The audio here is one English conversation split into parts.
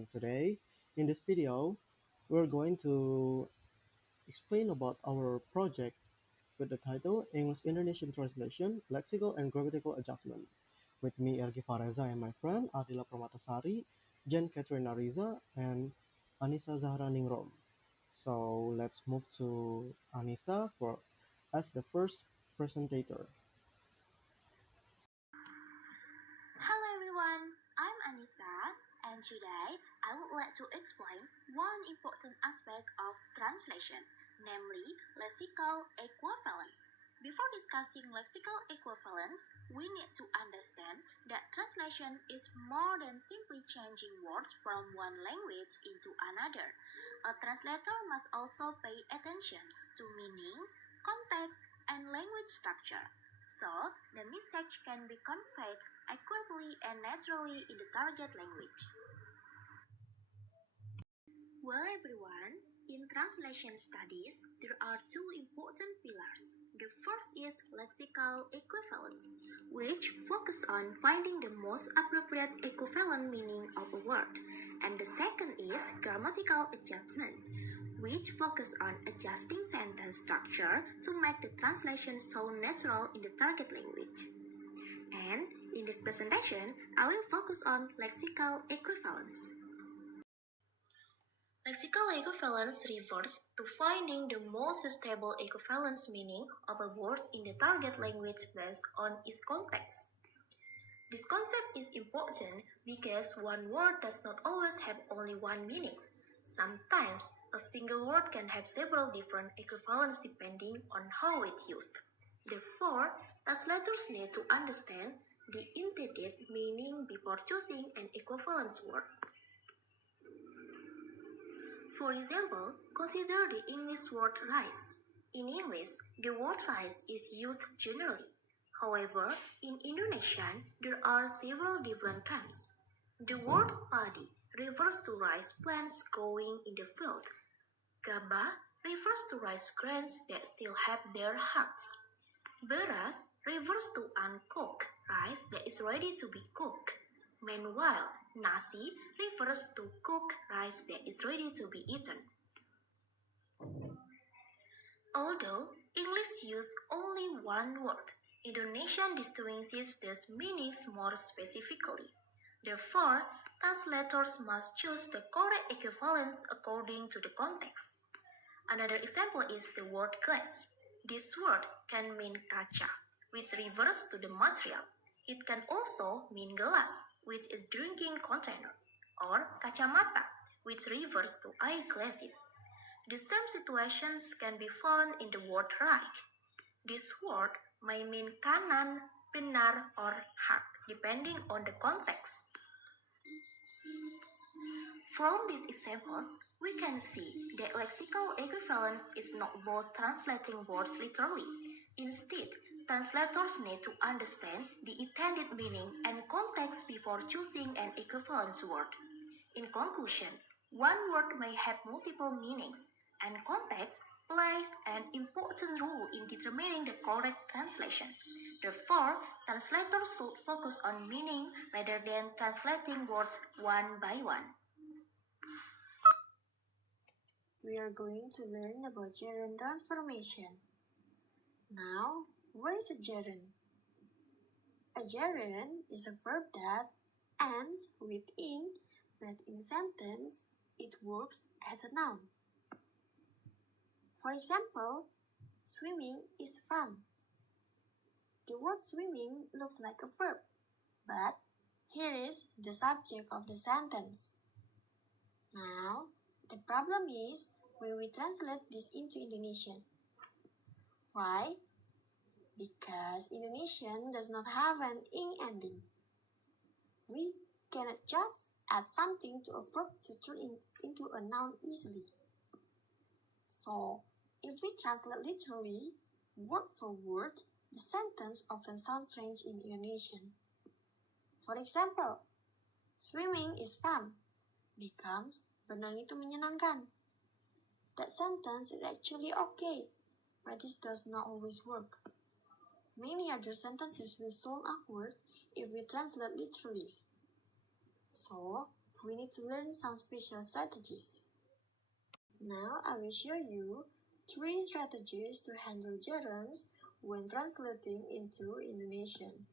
and today in this video we're going to explain about our project with the title English-Indonesian Translation, Lexical and Grammatical Adjustment. With me, Irgy Fahreza, and my friend Adilla P.S, Catherine.N and Annisa Z.A. So let's move to Annisa as the first presentator. Hello everyone, I'm Annisa, and today I would like to explain one important aspect of translation, namely lexical equivalence. Before discussing lexical equivalence, we need to understand that translation is more than simply changing words from one language into another. A translator must also pay attention to meaning, context, and language structure, so the message can be conveyed accurately and naturally in the target language. Well everyone, in translation studies, there are two important pillars. The first is lexical equivalence, which focus on finding the most appropriate equivalent meaning of a word. And the second is grammatical adjustment, which focus on adjusting sentence structure to make the translation sound natural in the target language. And in this presentation, I will focus on lexical equivalence. Lexical equivalence refers to finding the most stable equivalence meaning of a word in the target language based on its context. This concept is important because one word does not always have only one meaning. Sometimes, a single word can have several different equivalents depending on how it's used. Therefore, translators need to understand the intended meaning before choosing an equivalence word. For example, consider the English word rice. In English, the word rice is used generally. However, in Indonesian, there are several different terms. The word padi refers to rice plants growing in the field. Gabah refers to rice grains that still have their husk. Beras refers to uncooked rice that is ready to be cooked. Meanwhile, nasi refers to cooked rice that is ready to be eaten. Although English uses only one word, Indonesian distinguishes these meanings more specifically. Therefore, translators must choose the correct equivalence according to the context. Another example is the word glass. This word can mean kaca, which refers to the material. It can also mean glass, which is drinking container, or kacamata, which refers to eyeglasses. The same situations can be found in the word right. This word may mean kanan, benar, or hak, depending on the context. From these examples, we can see that lexical equivalence is not about translating words literally. Instead, translators need to understand the intended meaning and context before choosing an equivalence word. In conclusion, one word may have multiple meanings, and context plays an important role in determining the correct translation. Therefore, translators should focus on meaning rather than translating words one by one. We are going to learn about gerund transformation. Now, what is a gerund? A gerund is a verb that ends with ing, but in a sentence, it works as a noun. For example, swimming is fun. The word swimming looks like a verb, but here is the subject of the sentence. Now, the problem is when we translate this into Indonesian. Why? Because Indonesian does not have an ing ending. We cannot just add something to a verb to turn it into a noun easily. So, if we translate literally, word for word, the sentence often sounds strange in Indonesian. For example, swimming is fun becomes berenang itu menyenangkan. That sentence is actually okay, but this does not always work. Many other sentences will sound awkward if we translate literally. So, we need to learn some special strategies. Now I will show you 3 strategies to handle gerunds when translating into Indonesian.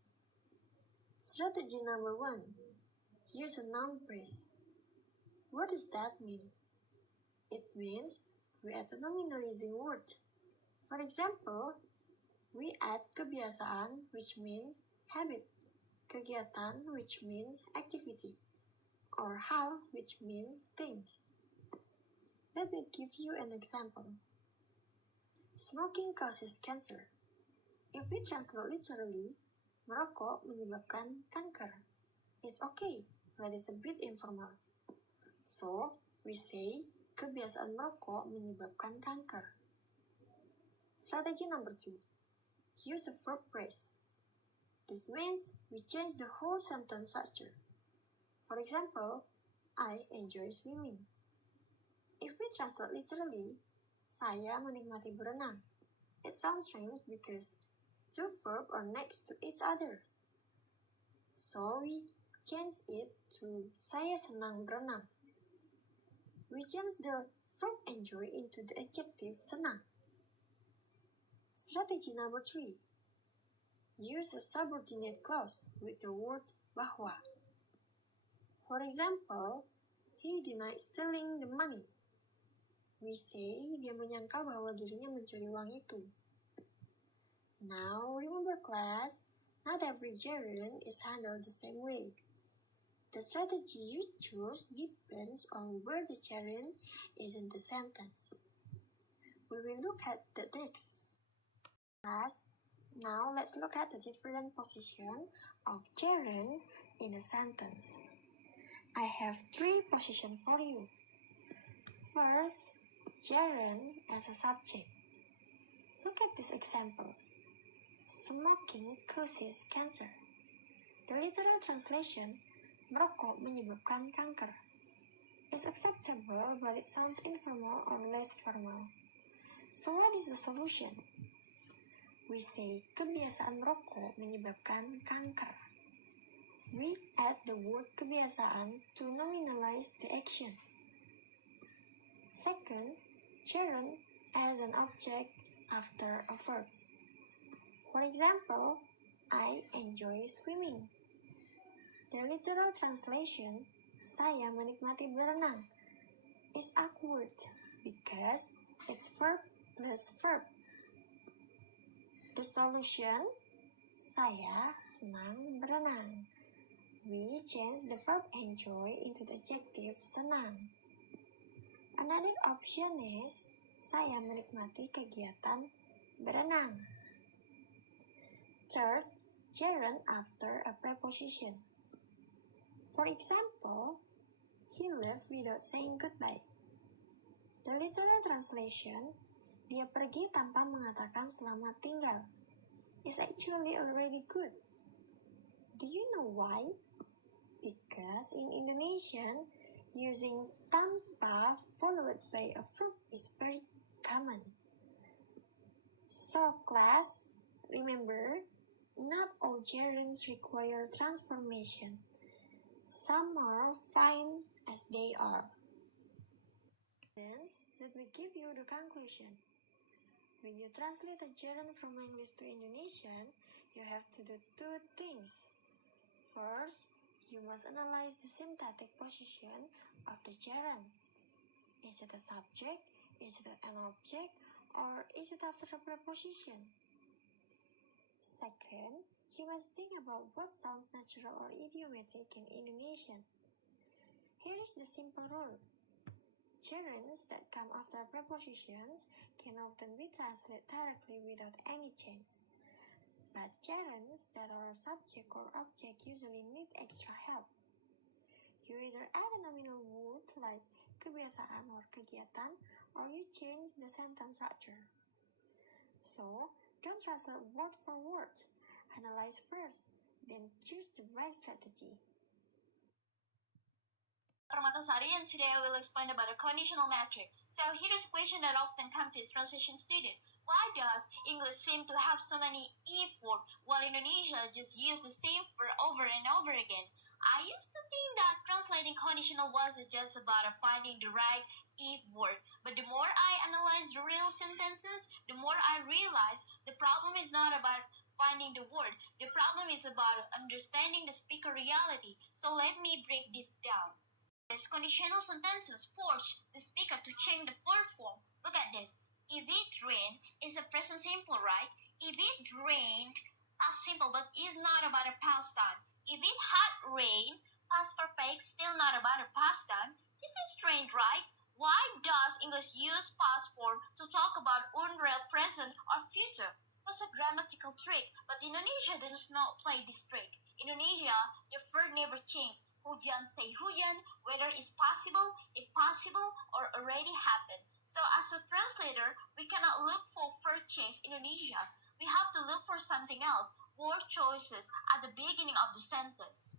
Strategy number 1. Use a noun phrase. What does that mean? It means we add a nominalizing word. For example, we add kebiasaan, which means habit, kegiatan, which means activity, or hal, which means things. Let me give you an example. Smoking causes cancer. If we translate literally, merokok menyebabkan kanker. It's okay, but it's a bit informal. So, we say, kebiasaan merokok menyebabkan kanker. Strategy number 2. Use a verb phrase. This means we change the whole sentence structure. For example, I enjoy swimming. If we translate literally, saya menikmati berenang. It sounds strange because 2 verbs are next to each other. So we change it to saya senang berenang. We change the verb enjoy into the adjective senang. Strategy number 3. Use a subordinate clause with the word bahwa. For example, he denied stealing the money. We say dia menyangkal bahwa dirinya mencuri uang itu. Now, remember class, not every gerund is handled the same way. The strategy you choose depends on where the gerund is in the sentence. We will look at the next. Class, now let's look at the different position of gerund in a sentence. I have 3 positions for you. First, gerund as a subject. Look at this example. Smoking causes cancer. The literal translation, merokok menyebabkan kanker. It's acceptable, but it sounds informal or less formal. So what is the solution? We say kebiasaan merokok menyebabkan kanker. We add the word kebiasaan to nominalize the action. Second, gerund as an object after a verb. For example, I enjoy swimming. The literal translation, saya menikmati berenang, is awkward because it's verb plus verb. The solution, saya senang berenang. We change the verb enjoy into the adjective senang. Another option is, saya menikmati kegiatan berenang. Third, gerund after a preposition. For example, he left without saying goodbye. The literal translation, dia pergi tanpa mengatakan selamat tinggal, is actually already good. Do you know why? Because in Indonesian, using tanpa followed by a verb is very common. So class, remember, not all gerunds require transformation. Some are fine as they are. Then, let me give you the conclusion. When you translate a gerund from English to Indonesian, you have to do 2 things. First, you must analyze the syntactic position of the gerund. Is it a subject? Is it an object? Or is it after a preposition? Second, you must think about what sounds natural or idiomatic in Indonesian. Here is the simple rule. Gerunds that come after prepositions can often be translated directly without any change. But gerunds that are subject or object usually need extra help. You either add a nominal word like kebiasaan or kegiatan, or you change the sentence structure. So, don't translate word for word. Analyze first, then choose the right strategy. Permatasari, and today I will explain about a conditional metric. So here's a question that often confuses translation students. Why does English seem to have so many if words while Indonesia just use the same verb over and over again? I used to think that translating conditional was just about finding the right if word, but the more I analyze the real sentences, the more I realize the problem is not about finding the word. The problem is about understanding the speaker reality. So let me break this down. This conditional sentences force the speaker to change the verb form. Look at this. If it rained is a present simple, right? If it rained, past simple, but is not about a past time. If it had rained, past perfect, still not about a past time. This is strange, right? Why does English use past form to talk about unreal present or future? That's a grammatical trick, but Indonesia does not play this trick. Indonesia, the verb never changes. Hujan stay hujan, whether it's possible, impossible, or already happened. So as a translator, we cannot look for verb change in Indonesia. We have to look for something else, word choices at the beginning of the sentence.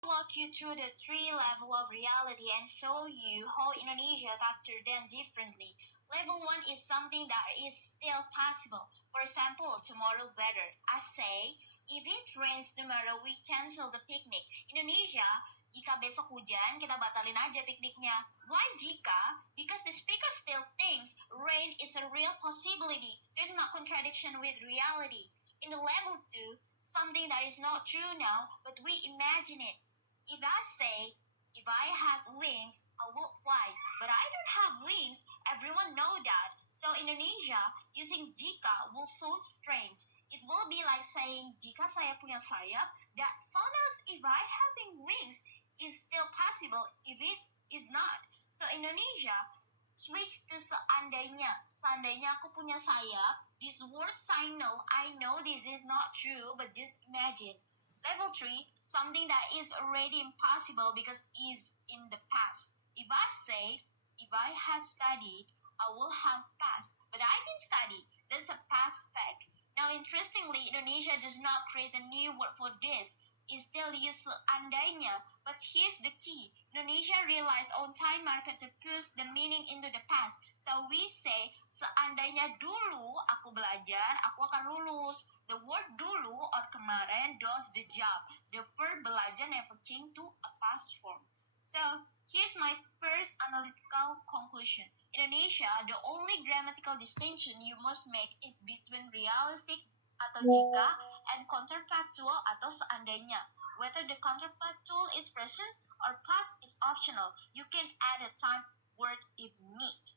Walk you through the three levels of reality and show you how Indonesia captured them differently. Level 1 is something that is still possible. For example, tomorrow weather. I say, if it rains tomorrow, we cancel the picnic. Indonesia, jika besok hujan, kita batalin aja pikniknya. Why jika? Because the speaker still thinks rain is a real possibility. There's no contradiction with reality. In the level 2, something that is not true now, but we imagine it. If I say, if I had wings, I would fly. But I don't have wings. Everyone know that. So Indonesia, using jika will sound strange. It will be like saying, jika saya punya sayap, that sounds as if I having wings is still possible if it is not. So Indonesia, switch to seandainya. Seandainya aku punya sayap, this word I know this is not true, but just imagine. Level 3, something that is already impossible because is in the past. If I say, if I had studied, I will have passed. But I didn't study. That's a past fact. Now, interestingly, Indonesia does not create a new word for this. It still uses andainya. But here's the key. Indonesia relies on time marker to push the meaning into the past. So we say, seandainya dulu aku belajar, aku akan lulus. The word dulu or kemarin does the job. The verb belajar never came to a past form. So, here's my first analytical conclusion. Indonesia, the only grammatical distinction you must make is between realistic atau jika and counterfactual atau seandainya. Whether the counterfactual is present or past is optional. You can add a time word if need.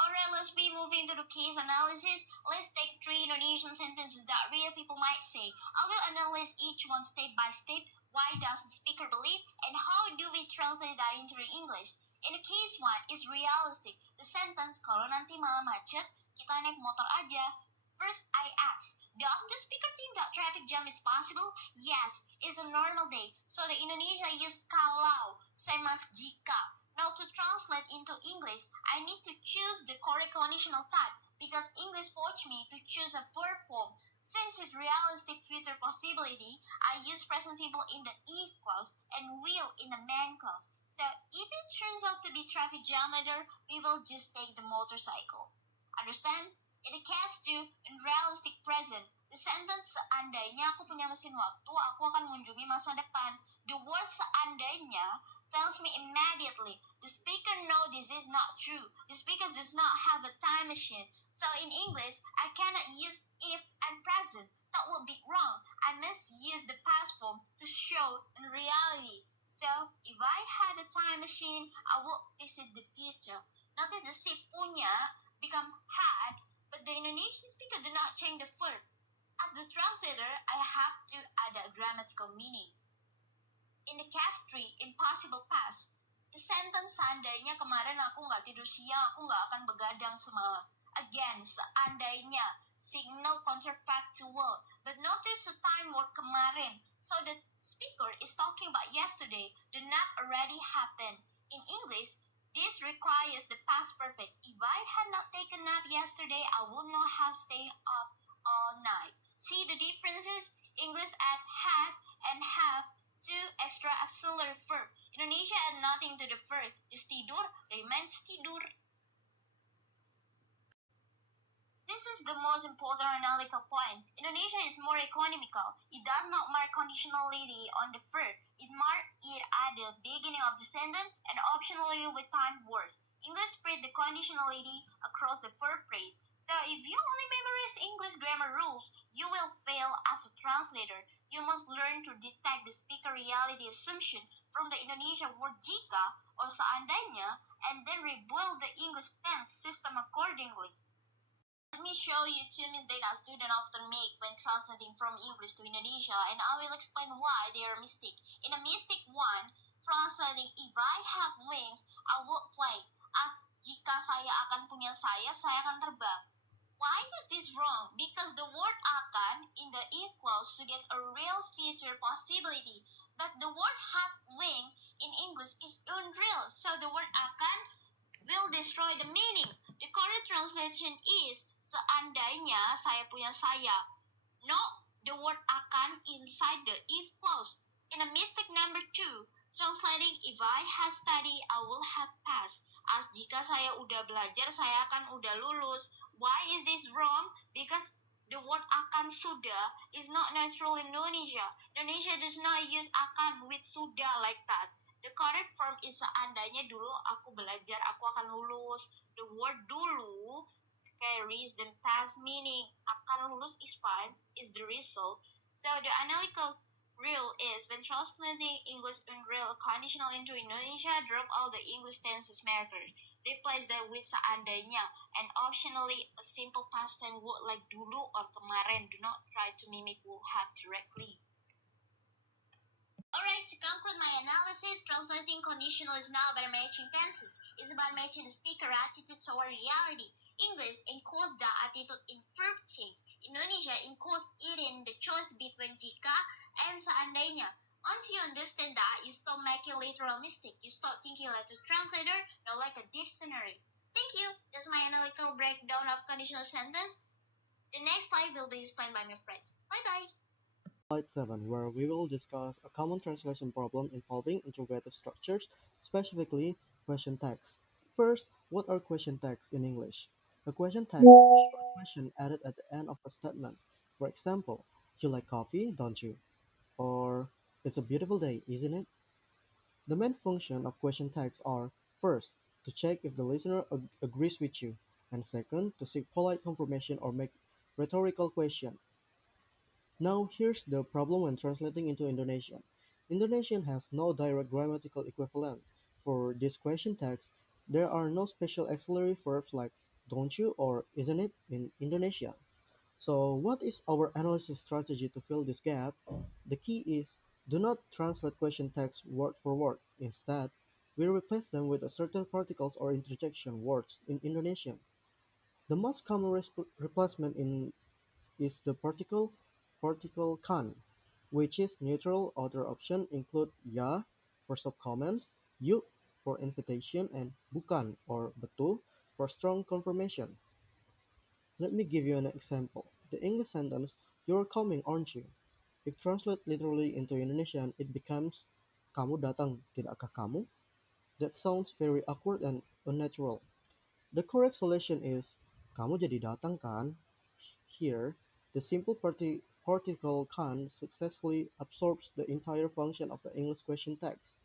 Alright, let's be moving to the case analysis. Let's take 3 Indonesian sentences that real people might say. I will analyze each one step by step. Why does the speaker believe? And how do we translate that into English? In the case 1 is realistic. The sentence, kalau nanti malam macet, kita naik motor aja. First, I ask, does the speaker think that traffic jam is possible? Yes, it's a normal day. So the Indonesia use kalau, same as jika. Now to translate into English, I need to choose the correct conditional type because English forced me to choose a verb form. Since it's realistic future possibility, I use present simple in the if clause and will in the man clause. So if it turns out to be traffic jam later, we will just take the motorcycle. Understand? In the case 2, in realistic present, the sentence seandainya aku punya mesin waktu, aku akan mengunjungi masa depan. The word seandainya tells me immediately the speaker knows this is not true. The speaker does not have a time machine. So in English, I cannot use if and present. That would be wrong. I must use the past form to show in reality. So if I had a time machine, I would visit the future. Notice the si punya become had, but the Indonesian speaker did not change the verb. As the translator, I have to add a grammatical meaning. In the case 3, impossible past, the sentence seandainya kemarin aku nggak tidur siang, aku nggak akan begadang semalam. Again, seandainya, signal counterfactual, but notice the time word kemarin. So the speaker is talking about yesterday, the nap already happened. In English, this requires the past perfect. If I had not taken a nap yesterday, I would not have stayed up all night. See the differences? English add had and have 2 extra auxiliary verb. Indonesia add nothing to the verb. Just tidur remains tidur. This is the most important analytical point. Indonesia is more economical. It does not mark conditionality on the verb. It marks it at the beginning of the sentence and optionally with time words. English spread the conditionality across the verb phrase. So if you only memorize English grammar rules, you will fail as a translator. You must learn to detect the speaker reality assumption from the Indonesian word jika or seandainya and then rebuild the English tense system accordingly. Let me show you two mistakes that students often make when translating from English to Indonesia, and I will explain why they are mistake. In a mistake one, translating if I have wings, I will fly. As jika saya akan punya sayap, saya akan terbang. Why is this wrong? Because the word akan in the if clause suggests a real future possibility, but the word have wing in English is unreal, so the word akan will destroy the meaning. The correct translation is seandainya saya punya sayap. No, the word akan inside the if clause. In a mistake number two, translating if I had studied, I will have passed. As jika saya udah belajar, saya akan udah lulus. Why is this wrong? Because the word akan sudah is not natural in Indonesia. Indonesia does not use akan with sudah like that. The correct form is seandainya dulu aku belajar, aku akan lulus. The word dulu carries the past meaning. Akan lulus is fine, is the result. So the analytical rule is when translating English unreal conditional into Indonesia, drop all the English tenses markers. Replace them with seandainya and optionally a simple past tense word like dulu or kemarin. Do not try to mimic will have directly. Alright, to conclude my analysis, translating conditional is not about matching tenses. It's about matching the speaker attitude toward reality. English encodes the attitude in verb change. Indonesia encodes it in the choice between jika and seandainya. Once you understand that, you stop making literal mistakes. You start thinking like a translator, not like a dictionary. Thank you. That's my analytical breakdown of conditional sentence. The next slide will be explained by my friends. Bye-bye. Slide 7, where we will discuss a common translation problem involving interrogative structures, specifically question tags. First, what are question tags in English? A question tag is a short question added at the end of a statement. For example, you like coffee, don't you? Or, it's a beautiful day, isn't it? The main function of question tags are, first, to check if the listener agrees with you, and second, to seek polite confirmation or make rhetorical question. Now here's the problem when translating into Indonesian. Indonesian has no direct grammatical equivalent. For this question text, there are no special auxiliary verbs like don't you or isn't it in Indonesian. So what is our analysis strategy to fill this gap? The key is do not translate question text word for word. Instead, we replace them with a certain particles or interjection words in Indonesian. The most common replacement is the particle kan, which is neutral. Other options include ya for sub-comments, yuk for invitation, and bukan or betul for strong confirmation. Let me give you an example. The English sentence, "You're coming, aren't you?" If translated literally into Indonesian, it becomes "Kamu datang, tidakkah kamu?" That sounds very awkward and unnatural. The correct solution is "Kamu jadi datang kan?" Here, the simple particle "kan" successfully absorbs the entire function of the English question text.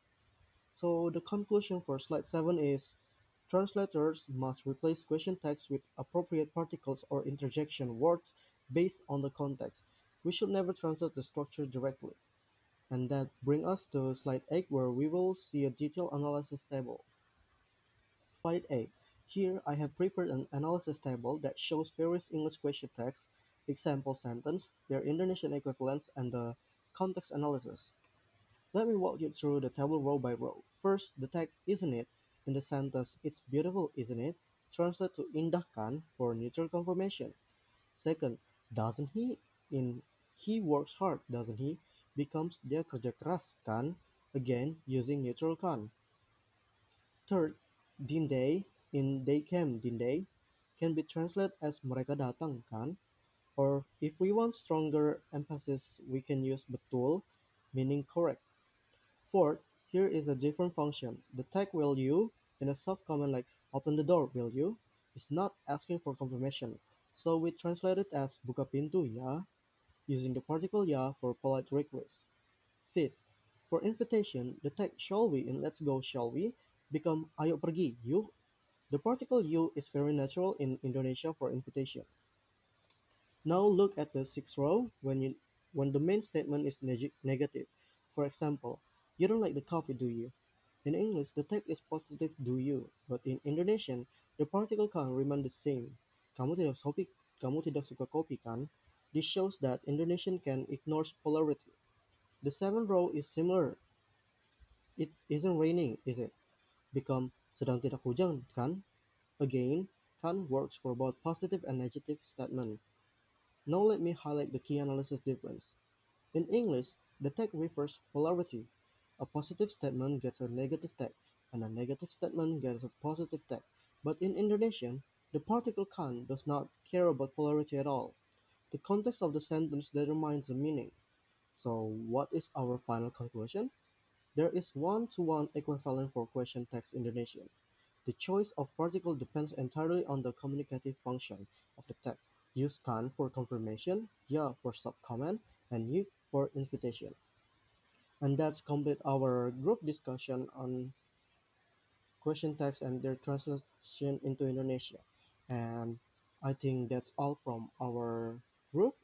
So the conclusion for slide 7 is translators must replace question text with appropriate particles or interjection words based on the context. We should never translate the structure directly. And that brings us to slide 8 where we will see a detailed analysis table. Slide 8. Here I have prepared an analysis table that shows various English question texts, example sentence, their Indonesian equivalents, and the context analysis. Let me walk you through the table row by row. First, the tag "isn't it" in the sentence "It's beautiful, isn't it?" translate to "indah kan" for neutral confirmation. Second, "doesn't he" in "he works hard, doesn't he" becomes "dia kerja keras kan?" again using neutral kan. Third, "didn't they" in "they came, didn't they" can be translated as "mereka datang kan?" Or if we want stronger emphasis we can use betul, meaning correct. Fourth, here is a different function. The tag "will you" in a soft comment like "open the door, will you" is not asking for confirmation. So we translate it as buka pintu ya, using the particle ya for polite request. Fifth, for invitation, the text shall we in let's go shall we become ayo pergi, yuk. The particle you is very natural in Indonesia for invitation. Now look at the sixth row when the main statement is negative. For example, you don't like the coffee, do you? In English, the text is positive do you, but in Indonesian, the particle can remain the same. Kamu tidak suka kopi kan? This shows that Indonesian can ignore polarity. The seventh row is similar. It isn't raining, is it? Become sedang tidak hujan kan? Again, can works for both positive and negative statement. Now let me highlight the key analysis difference. In English, the tag refers polarity. A positive statement gets a negative tag, and a negative statement gets a positive tag. But in Indonesian, the particle kan does not care about polarity at all. The context of the sentence determines the meaning. So what is our final conclusion? There is one-to-one equivalent for question text Indonesian. The choice of particle depends entirely on the communicative function of the text. Use "kan" for confirmation, "ya" for sub-comment, and "you" for invitation. And that's complete our group discussion on question text and their translation into Indonesia. And I think that's all from our group.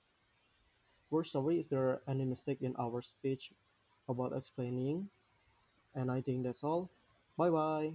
We're sorry if there are any mistake in our speech about explaining. And I think that's all. Bye bye.